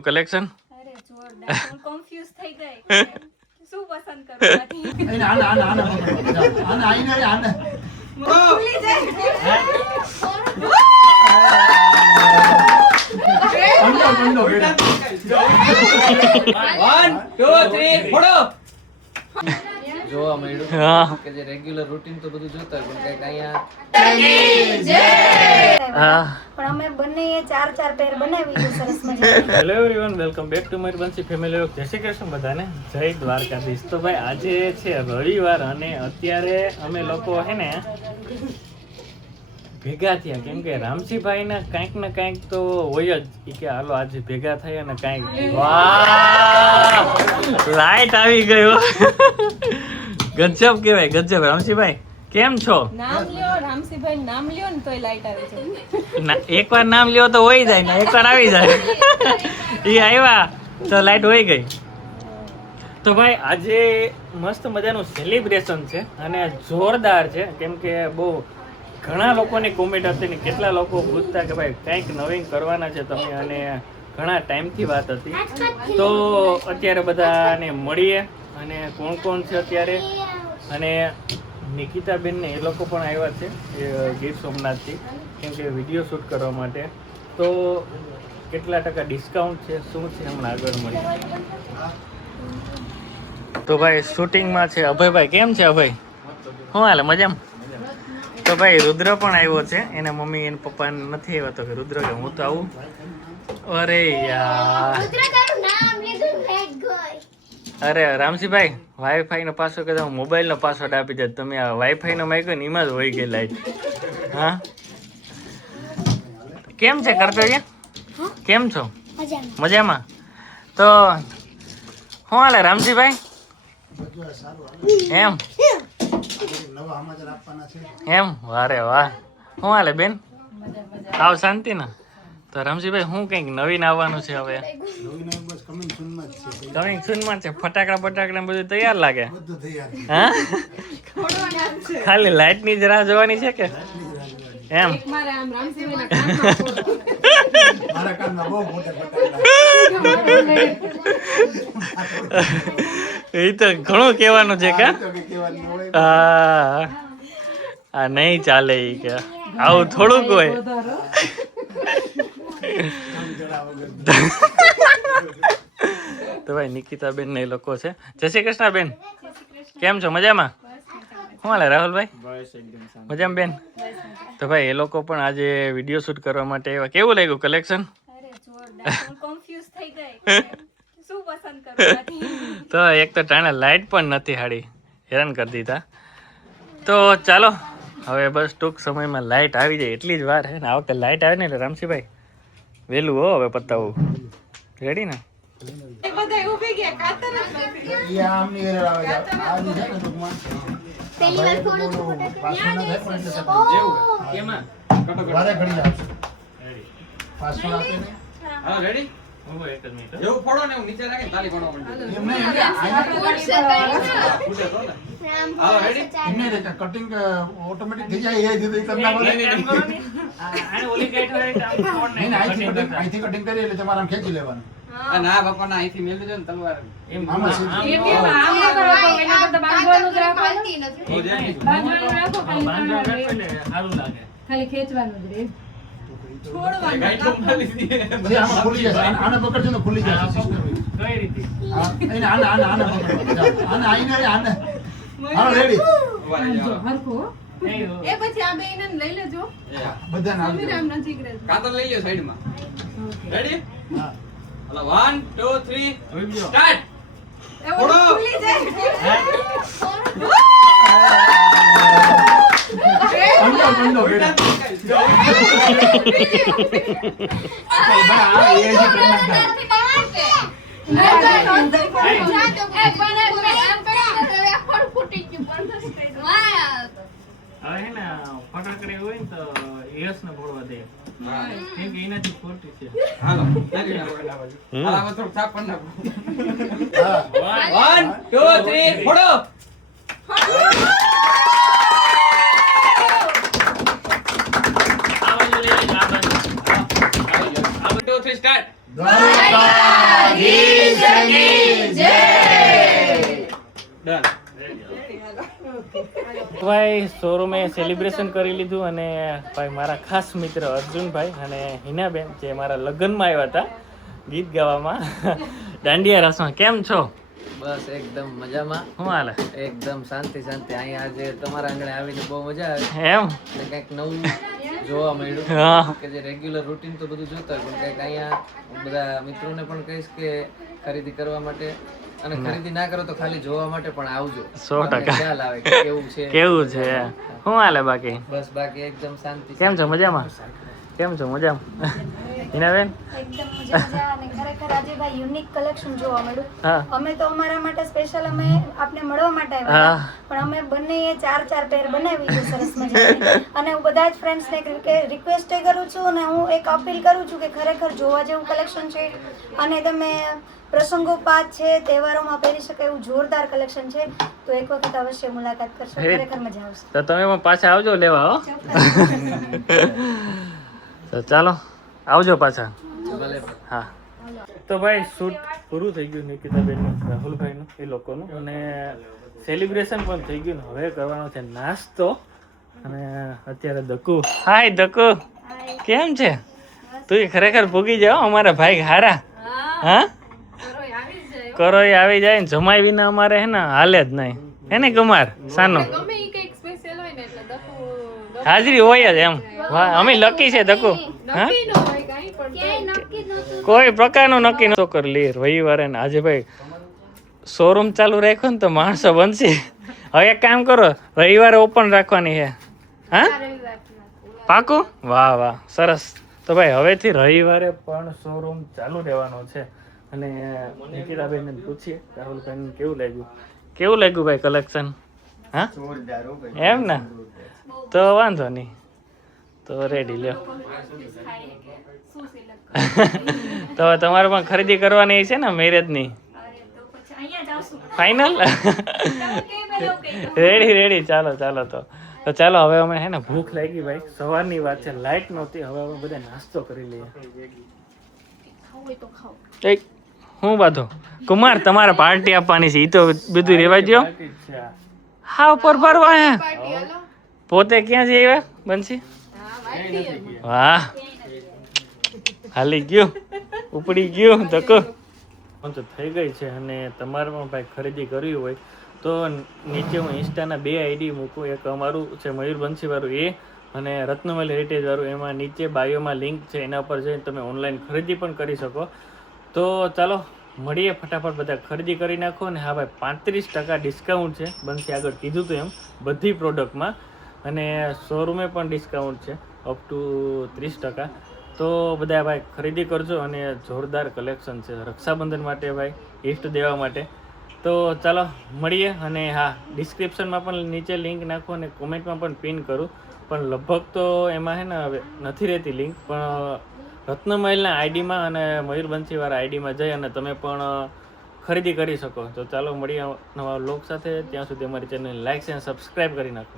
Collection અરે જોરદાર હું કન્ફ્યુઝ થઈ ગઈ શું પસંદ કરું એને આના પકડો આના આઈને આને ભૂલી જાય અંડો બેટા 1 2 3 ફોડો જોવા મળ્યું હા કે જે રેગ્યુલર રૂટીન તો બધું જોતા હોય પણ કઈક અહીંયા હા પણ અમે બંને ચાર પેર બનાવી છે સરસ મજાની hello everyone welcome back to my Bansi family vlog જય શ્રી કૃષ્ણ બધાને જય દ્વારકાધીશ તો ભાઈ આજે છે રવિવાર અને અત્યારે અમે લોકો હે ને ભેગા થયા કેમ કે રામસીભાઈ ને કાંઈક ને કાંઈક તો હોય જ ઈ કે હાલો આજે ભેગા થઈ અને કાંઈક વાહ લાઈટ આવી ગયો ગજબ કેવાય ગજબ રામસીભાઈ કેમ છો નામ લ્યો રામસીભાઈ નામ લ્યો ને તોય લાઈટ આવે છે એકવાર નામ લ્યો તો હોય જાય ને એકવાર આવી જાય એ આવ્યા તો લાઈટ હોય ગઈ તો ભાઈ આજે મસ્ત મજાનું સેલિબ્રેશન છે અને જોરદાર છે કેમ કે બહુ ઘણા લોકોની કોમેન્ટ હતી ને કેટલા લોકો પૂછતા કે ભાઈ કંઈક નવીન કરવાના છે તમે અને ઘણા ટાઈમથી વાત હતી તો અત્યારે બધાને મળીએ અને કોણ કોણ છે અત્યારે અને નિકિતાબેન ને એ લોકો પણ આવ્યા છે એ ગીર સોમનાથથી કેમ કે વિડીયો શૂટ કરવા માટે તો કેટલા ટકા ડિસ્કાઉન્ટ છે શું છે હમણાં આગળ મળીએ તો ભાઈ શૂટિંગમાં છે અભયભાઈ કેમ છે અભય શું હાલે મજામાં તો ભાઈ રુદ્ર પણ આવ્યો છે એના મમ્મી એના પપ્પા નથી આવ્યા તો કે રુદ્ર કે હું તો આવું અરે યાર અરે રામસીભાઈ વાઈફાઈ નો પાસવર્ડ કદાચ મોબાઈલ નો પાસવર્ડ આપી દે તમે આ વાઈફાઈ નો માગ્યો ને એમાં જ હોય ગઈ લાઈટ હા કેમ છે કર્તવ્ય કેમ છો મજામાં તો શું હાલે રામજીભાઈ એમ એમ વારે વાહ શું હાલે બેન આવ શાંતિ ને તો રામજીભાઈ શું કંઈક નવીન આવવાનું છે હવે કમિંગ સૂનમાં છે ફટાકડા બધું તૈયાર લાગે હા ખાલી લાઈટ ની જ રાહ જોવાની છે કે એમ મારે આમ રામસીભાઈના મારા કાનમાં બહુ મોટા ફટાકડા એ તો ઘણું કહેવાનું છે કે કહેવાનું હોય હા આ નહીં ચાલે ઈ કે આવું થોડુંક હોય તો ભાઈ નિકિતાબેન ને એ લોકો છે જય શ્રી કૃષ્ણ બેન કેમ છો મજામાં શું હાલે રાહુલભાઈ મજામાં બેન તો ભાઈ એ લોકો પણ આજે વિડીયો શૂટ કરવા માટે આવ્યા કેવું લાગ્યું કલેક્શન અરે જોરદાર હું કન્ફ્યુઝ થઈ ગઈ શું પસંદ કરું તો એક તો ટાણે લાઈટ પણ નથી હાડી હેરાન કરી દીધા તો ચાલો હવે બસ ટૂંક સમયમાં લાઈટ આવી જાય એટલી જ વાર છે ને આ વખતે લાઈટ આવે ને એટલે રામસીભાઈ વહેલું હો હવે પતાવું રેડી ને બધા ઊભી ગયા કાતર જ નથી ઈ આમની એરર આવે છે આ જે છે ને ટૂંકમાં પહેલી વાર થોડું કેમાં વારે ઘડી આવશે પાસવર્ડ આપે ને હા રેડી ઉભો એક જ મિનિટ જેવું ફોડો ને એવું નીચે રાખીને તાલી ગણવા માંડો એમ નહીં ફૂટે તો ને હાલો રેડી એમને કટિંગ ઓટોમેટિક થઈ જાય એ રીતે તમને મળે આને ઓલી ગાઈડ હોય તો આમ ફોન નહીં અહીંથી કટિંગ કરી એટલે તમારે આમ ખેંચી લેવાનું ના બાપા ના અહીંથી મેલ દેજો ને તલવાર એમ આમાં સીધું. સારું લાગે ખાલી ખેંચવાનું જ રે ગાઈડ મારી દીધી પછી આમાં ખુલી જશે આને પકડજો ને ખુલી જશે સિસ્ટમ કઈ રીતે એને આને પકડો આને આઈને આને હાલો રેડી હરખો નહીં એ પછી આ બેયને લઈ લેજો બધાને આપજો. સમીર આમ નજીક રહેજો કાતર લઈ લ્યો સાઈડ માં રેડી હા હાલો 1 2 3 સ્ટાર્ટ એ ફોડો. ઓલું ખુલી જાય અંડો બેટા આ એ જે પ્રેગ્નન્ટ થાય હવે હે ને ફટાકડી હોય ને તો યસ ને ફોડવા દે કેમ કે એનાથી ખોટી છે હાલો લાગી ના પકડ આ બાજુ હાલો હવે થોડું ચાપ કરી નાખો હા 1 2 3 ફોડો આ બાજુ લઈ લે આ બાજુ 1 2 3 સ્ટાર્ટ ભાઈ શોરૂમે સેલિબ્રેશન કરી લીધું અને ભાઈ મારા ખાસ મિત્ર અર્જુનભાઈ અને હિનાબેન જે મારા લગ્નમાં આવ્યા હતા ગીત ગાવામાં દાંડિયા રસમાં. કેમ છો? બસ એકદમ મજામાં. શું હાલે? એકદમ શાંતિ શાંતિ. અહીંયા આજે તમારા આંગણે આવીને બહુ મજા આવી એમ? અને કંઈક નવું જોવા મળ્યું હા. કે જે રેગ્યુલર રૂટીન તો બધું જોતા હોય પણ કંઈક અહીંયા બધા મિત્રોને પણ કહીશ કે ખરીદી કરવા માટે અને ખરીદી ના કરો તો ખાલી જોવા માટે પણ આવજો. 100%. તમને ખ્યાલ આવે કે કેવું છે. કેવું છે? શું હાલે બાકી? બસ બાકી એકદમ શાંતિ. કેમ છો? મજામાં? કેમ છો? મજામાં? હિનાબેન? એકદમ મજા અને ખરેખર આજે ભાઈ યુનિક કલેક્શન જોવા મળ્યું. હા. અમે તો અમારા માટે સ્પેશિયલ અમે આપને મળવા માટે આવ્યા હા. હતા. પણ અમે બંનેએ 4 પેર બનાવી છે સરસ મજાની. અને હું બધા જ ફ્રેન્ડ્સને રિક્વેસ્ટ કરું છું અને હું એક અપીલ કરું છું કે ખરેખર જોવા જેવું કલેક્શન છે અને તમે પ્રસંગોપાત છે તહેવારોમાં પહેરી શકાય એવું જોરદાર કલેક્શન છે. તો એક વખત અવશ્ય મુલાકાત કરશો, ખરેખર મજા આવશે. તો તમે પણ પાછા આવજો લેવા. હો તો ચાલો આવજો પાછા. ભલે. હા. તો ભાઈ શૂટ પૂરું થઈ ગયું નિકિતાબેનનું, રાહુલભાઈનું, એ લોકોનું, અને સેલિબ્રેશન પણ થઈ ગયું. ને હવે કરવાનો છે નાસ્તો. અને અત્યારે દકુ. હાય દકુ, કેમ છે? તું ખરેખર ભૂગી જાઓ અમારા ભાઈ હારા. હા, કરોય આવી જાય ને જમાઈ વિના અમારે હે ને હાલે જ નહીં. હે ને કુમાર સાનો ગમે ઈ કંઈક સ્પેશિયલ હોય ને એટલે દકુ હાજરી હોય જ એમ. વાહ, અમે લકી છે દકુ. હા, નક્કી ન હોય કાંઈ પણ ક્યાંય નક્કી જ નહોતું. કોઈ પ્રકારનું નક્કી નતો કરી લે રવિવારે ને આજે ભાઈ શોરૂમ ચાલુ રાખ્યો ને તો માણસો બનશે. હવે એક કામ કરો, રવિવારે ઓપન રાખવાની છે. હા, પાકું? વાહ વાહ, સરસ. તો ભાઈ હવેથી રવિવારે પણ શોરૂમ ચાલુ રહેવાનો છે. અને નિકિતાબેનને પૂછીએ રાહુલભાઈને કેવું લાગ્યું ભાઈ કલેક્શન? હા, એમ ને? તો વાંધો નહીં, તો રેડી લ્યો. શું સિલેક્ટ તો તમારે પણ ખરીદી કરવાની છે ને મેરેજની? અરે તો પછી અહીંયા જ આવશું. ફાઇનલ? રેડી. ચાલો તો ચાલો હવે અમે હે ને ભૂખ લાગી ભાઈ, સવારની વાત છે, લાઈટ નહોતી. હવે અમે બધા નાસ્તો કરી લઈએ. એક હું બાધો કુમાર તમારે પાર્ટી આપવાની છે, ઈ તો બધું રેવા દો. હા, ઉપર ફરવા હે પોતે ક્યાં જઈ આવ્યા બંસી? વાહ, હાલી ગયું, ઉપડી ગયું ધક્કો. તો થઈ ગઈ છે. અને તમારે પણ ભાઈ ખરીદી કરવી હોય તો નીચે હું ઇન્સ્ટાના 2 આઈડી મૂકું. એક અમારું છે મયુર બંસી વાળું, એ અને રત્નમલ હેરિટેજ વાળું. એમાં નીચે બાયોમાં લિંક છે, એના પર જઈને તમે ઓનલાઈન ખરીદી પણ કરી શકો. તો ચાલો મળીએ, ફટાફટ બધા ખરીદી કરી નાખો. ને હા ભાઈ 35% ડિસ્કાઉન્ટ છે, બંસી આગળ કીધું હતું એમ બધી પ્રોડક્ટમાં. અને શોરૂમે પણ ડિસ્કાઉન્ટ છે અપ ટુ 30%. તો બધા ભાઈ ખરીદી કરજો. અને જોરદાર કલેક્શન છે રક્ષાબંધન માટે ભાઈ, ગિફ્ટ દેવા માટે. તો ચાલો મળીએ. અને હા, ડિસ્ક્રિપ્શનમાં પણ નીચે લિંક નાખો અને કોમેન્ટમાં પણ પિન કરું. પણ લગભગ તો એમાં હે ને હવે નથી રહેતી લિંક, પણ રત્નમહેલના આઈડીમાં અને મયુર બંસીવાળા આઈડીમાં જઈ અને તમે પણ ખરીદી કરી શકો. તો ચાલો મળીએ નવા વ્લોગ સાથે. ત્યાં સુધી અમારી ચેનલને લાઈક અને સબસ્ક્રાઈબ કરી નાખો.